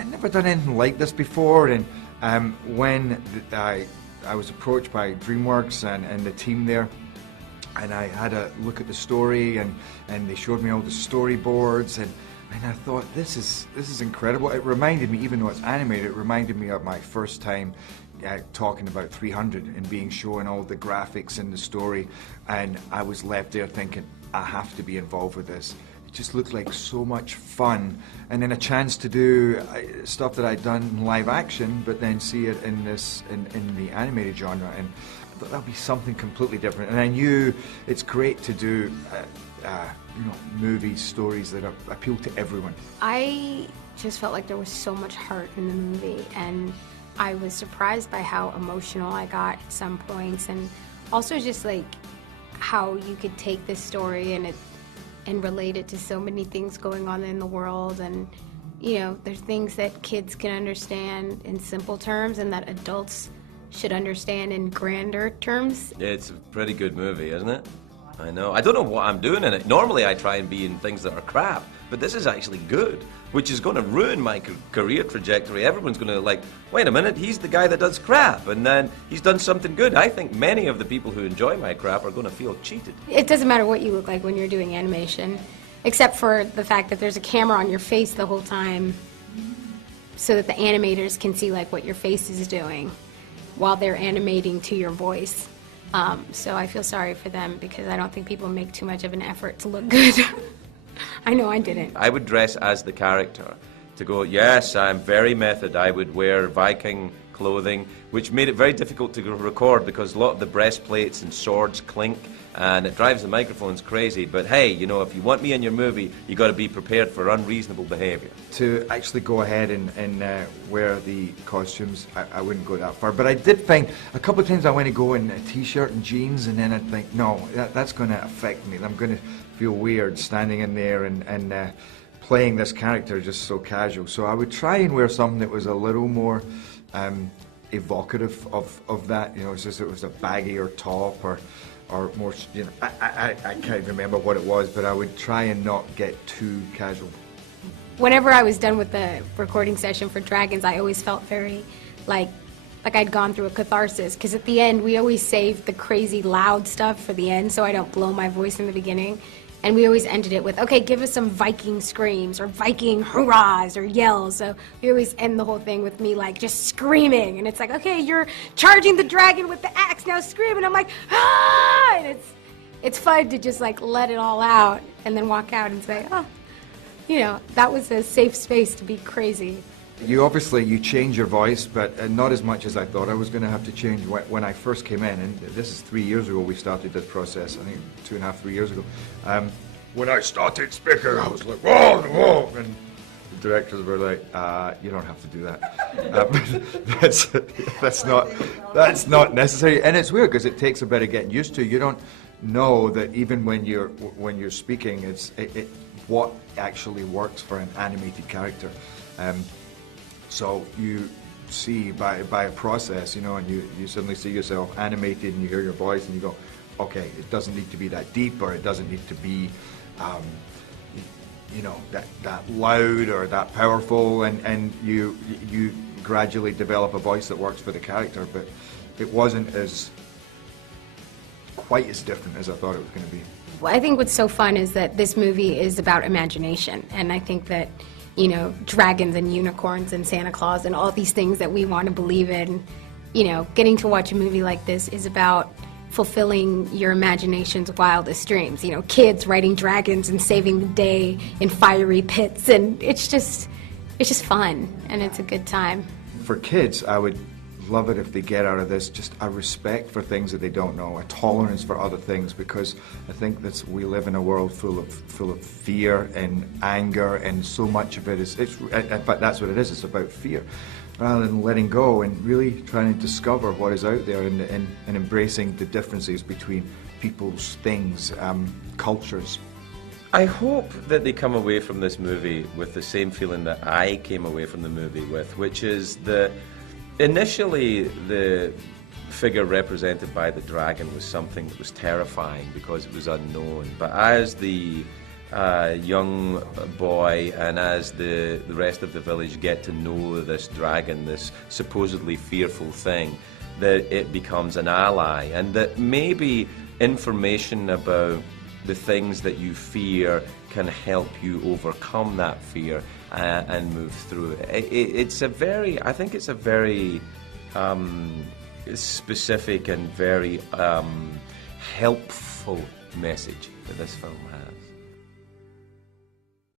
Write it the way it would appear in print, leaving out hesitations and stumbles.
I'd never done anything like this before, and when I was approached by DreamWorks and the team there, and I had a look at the story, and they showed me all the storyboards, and I thought, this is incredible. It reminded me, even though it's animated, it reminded me of my first time talking about 300 and being shown all the graphics in the story, and I was left there thinking, I have to be involved with this. It just looked like so much fun, and then a chance to do stuff that I'd done in live action, but then see it in the animated genre, and I thought that'd be something completely different. And I knew it's great to do movies, stories that appeal to everyone. I just felt like there was so much heart in the movie, and I was surprised by how emotional I got at some points, and also just like how you could take this story and relate it to so many things going on in the world, and there's things that kids can understand in simple terms and that adults should understand in grander terms. It's a pretty good movie, isn't it? I know. I don't know what I'm doing in it. Normally I try and be in things that are crap, but this is actually good, which is going to ruin my career trajectory. Everyone's going to wait a minute, he's the guy that does crap, and then he's done something good. I think many of the people who enjoy my crap are going to feel cheated. It doesn't matter what you look like when you're doing animation, except for the fact that there's a camera on your face the whole time so that the animators can see what your face is doing while they're animating to your voice. So I feel sorry for them, because I don't think people make too much of an effort to look good. I know I didn't. I would dress as the character to go, yes, I'm very method. I would wear Viking clothing, which made it very difficult to record because a lot of the breastplates and swords clink, and it drives the microphones crazy. But hey, if you want me in your movie, you got to be prepared for unreasonable behavior. To actually go ahead and wear the costumes, I wouldn't go that far. But I did find a couple of times I want to go in a t-shirt and jeans, and then I'd think, no, that's going to affect me. I'm going to feel weird standing in there and playing this character just so casual. So I would try and wear something that was a little more evocative of that. It's just it was a baggier top or more. I can't remember what it was, but I would try and not get too casual. Whenever I was done with the recording session for Dragons, I always felt very like I'd gone through a catharsis, because at the end we always save the crazy loud stuff for the end so I don't blow my voice in the beginning. And we always ended it with, okay, give us some Viking screams or Viking hurrahs or yells. So we always end the whole thing with me just screaming. And it's like, okay, you're charging the dragon with the axe, now scream. And I'm like, ah! And it's fun to just let it all out and then walk out and say, oh, that was a safe space to be crazy. You change your voice, but not as much as I thought I was going to have to change when I first came in. And this is 3 years ago we started this process, I think 2.5, 3 years ago. When I started speaking, I was like, whoa, whoa, and the directors were like, you don't have to do that. That's not necessary. And it's weird because it takes a bit of getting used to. You don't know that even when you're speaking, it's what actually works for an animated character. So you see by a process, and you suddenly see yourself animated, and you hear your voice, and you go, okay, it doesn't need to be that deep, or it doesn't need to be, that loud or that powerful, and you gradually develop a voice that works for the character. But it wasn't quite as different as I thought it was going to be. Well, I think what's so fun is that this movie is about imagination, and I think that dragons and unicorns and Santa Claus and all these things that we want to believe in, getting to watch a movie like this is about fulfilling your imagination's wildest dreams. Kids riding dragons and saving the day in fiery pits, and it's just fun, and it's a good time. For kids, I would love it if they get out of this just a respect for things that they don't know, a tolerance for other things, because I think that we live in a world full of fear and anger, and so much of it is, in fact that's what it is, it's about fear, rather than letting go and really trying to discover what is out there and embracing the differences between people's things, cultures. I hope that they come away from this movie with the same feeling that I came away from the movie with, which is initially, the figure represented by the dragon was something that was terrifying because it was unknown. But as the young boy, and as the rest of the village get to know this dragon, this supposedly fearful thing, that it becomes an ally, and that maybe information about the things that you fear can help you overcome that fear and move through it. I think it's a very specific and very helpful message that this film has.